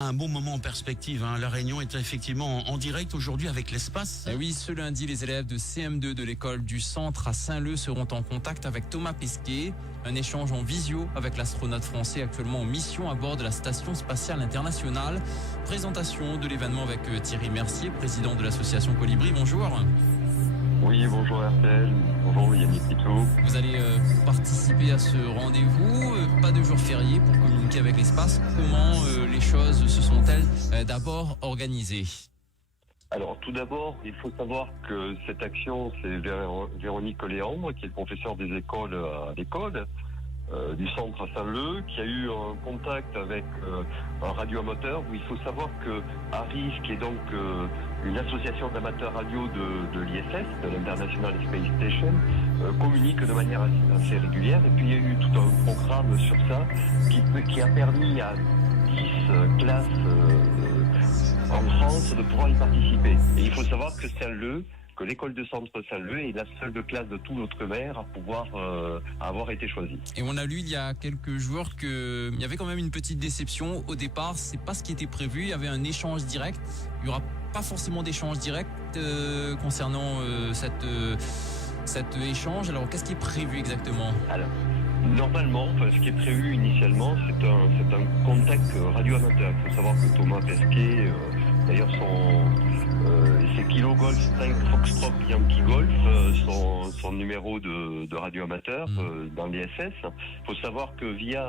Un bon moment en perspective. La réunion est effectivement en direct aujourd'hui avec l'espace. Et oui, ce lundi, les élèves de CM2 de l'école du Centre à Saint-Leu seront en contact avec Thomas Pesquet. Un échange en visio avec l'astronaute français actuellement en mission à bord de la Station spatiale internationale. Présentation de l'événement avec Thierry Mercier, président de l'association Colibri. Bonjour. Oui, bonjour RTL, bonjour Yannick Pitou. Vous allez participer à ce rendez-vous, pas de jour férié pour communiquer avec l'espace. Comment les choses se sont-elles d'abord organisées ? Alors tout d'abord, il faut savoir que cette action, c'est Véronique Léandre, qui est le professeur des écoles à l'école du centre à Saint-Leu, qui a eu un contact avec un radioamateur, où il faut savoir que ARIS, qui est donc une association d'amateurs radio de l'ISS, de l'International Space Station, communique de manière assez régulière. Et puis il y a eu tout un programme sur ça qui a permis à 10 classes en France de pouvoir y participer. Et il faut savoir que Saint-Leu, que l'école de centre Saint-Leu est la seule classe de tout l'outre-mer à pouvoir avoir été choisie. Et on a lu il y a quelques jours qu'il y avait quand même une petite déception. Au départ, c'est pas ce qui était prévu. Il y avait un échange direct. Il y aura pas forcément d'échange direct concernant cet échange. Alors, qu'est-ce qui est prévu exactement ? Alors, normalement, ce qui est prévu initialement, c'est un contact radioamateur. Il faut savoir que Thomas Pesquet, d'ailleurs, c'est Kilo Golf 5 Foxtrot Yankee Golf, son numéro de radioamateur dans l'ISS. Il faut savoir que via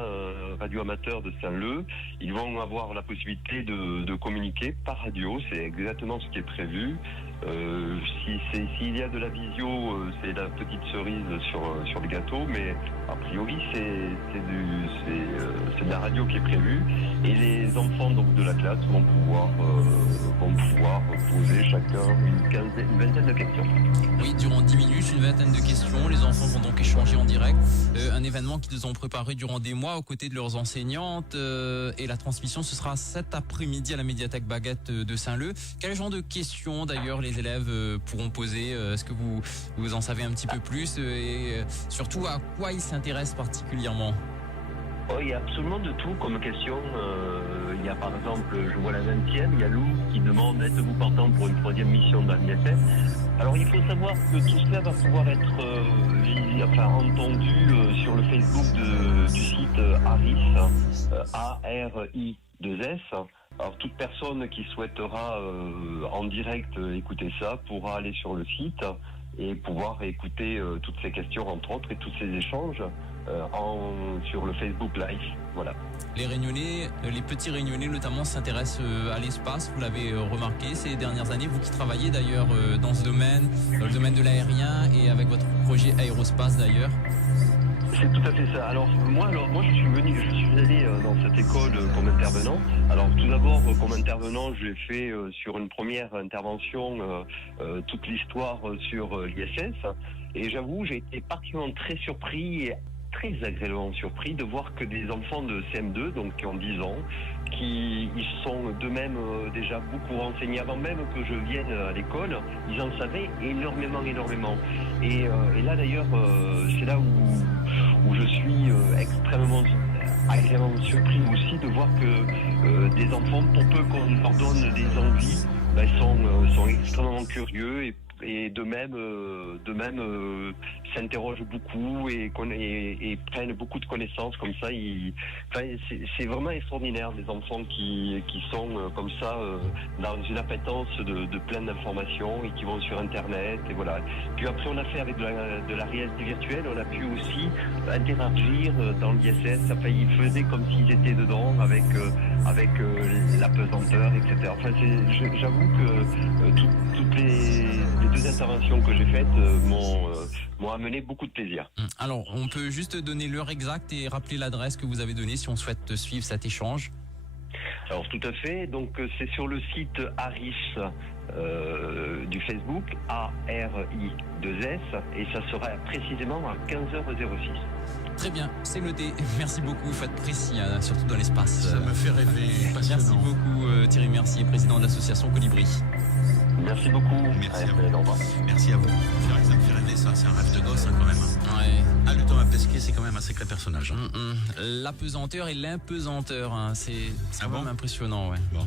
radioamateur de Saint-Leu, ils vont avoir la possibilité de communiquer par radio. C'est exactement ce qui est prévu. S'il y a de la visio, c'est la petite cerise sur le gâteau, mais a priori c'est de la radio qui est prévue, et les enfants donc de la classe vont pouvoir poser chacun une vingtaine de questions. Oui, durant 10 minutes, une vingtaine de questions. Les enfants vont donc échanger en direct. Un événement qu'ils ont préparé durant des mois aux côtés de leurs enseignantes. Et la transmission, ce sera cet après-midi à la médiathèque Baguette de Saint-Leu. Quel genre de questions, d'ailleurs, les élèves pourront poser ? Est-ce que vous en savez un petit peu plus ? Et surtout, à quoi ils s'intéressent particulièrement ? Il y a absolument de tout comme question. Il y a par exemple, je vois la 20e, il y a Lou qui demande: êtes-vous partant pour une 3e mission dans l'ISS ? Alors il faut savoir que tout cela va pouvoir être entendu sur le Facebook du site ARIS, A-R-I-2-S. Alors toute personne qui souhaitera en direct écouter ça pourra aller sur le site et pouvoir écouter toutes ces questions entre autres et tous ces échanges sur le Facebook Live. Voilà. Les Réunionnais, les petits Réunionnais notamment, s'intéressent à l'espace. Vous l'avez remarqué ces dernières années, vous qui travaillez d'ailleurs dans ce domaine, dans le domaine de l'aérien et avec votre projet Aérospace d'ailleurs. C'est tout à fait ça. Alors moi je suis allé dans cette école comme intervenant. Alors tout d'abord comme intervenant, j'ai fait sur une première intervention toute l'histoire sur l'ISS, et j'avoue j'ai été particulièrement très surpris et très agréablement surpris de voir que des enfants de CM2, donc qui ont 10 ans, ils sont d'eux-mêmes déjà beaucoup renseignés avant même que je vienne à l'école. Ils en savaient énormément. Et là d'ailleurs, c'est là où je suis extrêmement agréablement surpris aussi de voir que des enfants, pour peu qu'on leur donne des envies, ils sont extrêmement curieux et de même s'interrogent beaucoup et prennent beaucoup de connaissances comme ça. C'est vraiment extraordinaire, des enfants qui sont comme ça dans une appétence de plein d'informations et qui vont sur internet et voilà. Puis après on a fait avec de la réalité virtuelle, on a pu aussi interagir dans l'ISS. Ils faisaient comme s'ils étaient dedans avec la pesanteur, etc. J'avoue que toutes les deux interventions que j'ai faites m'ont amené beaucoup de plaisir. Alors, on peut juste donner l'heure exacte et rappeler l'adresse que vous avez donnée si on souhaite suivre cet échange. Alors tout à fait, donc c'est sur le site ARIS du Facebook, A-R-I-2-S, et ça sera précisément à 15h06. Très bien, c'est noté. Merci beaucoup, vous faites précis, surtout dans l'espace. Ça me fait rêver, passionnant. Merci beaucoup Thierry Mercier, président de l'association Colibri. Merci beaucoup. Merci à vous. Allez, au revoir. Merci à vous. C'est vrai que ça me fait rêver, ça. C'est un rêve de gosse, hein, quand même. Ouais. Ah, le Thomas Pesquet, c'est quand même un sacré personnage. Hein. La pesanteur et l'impesanteur, hein. C'est Ah quand bon même impressionnant, ouais. Bon.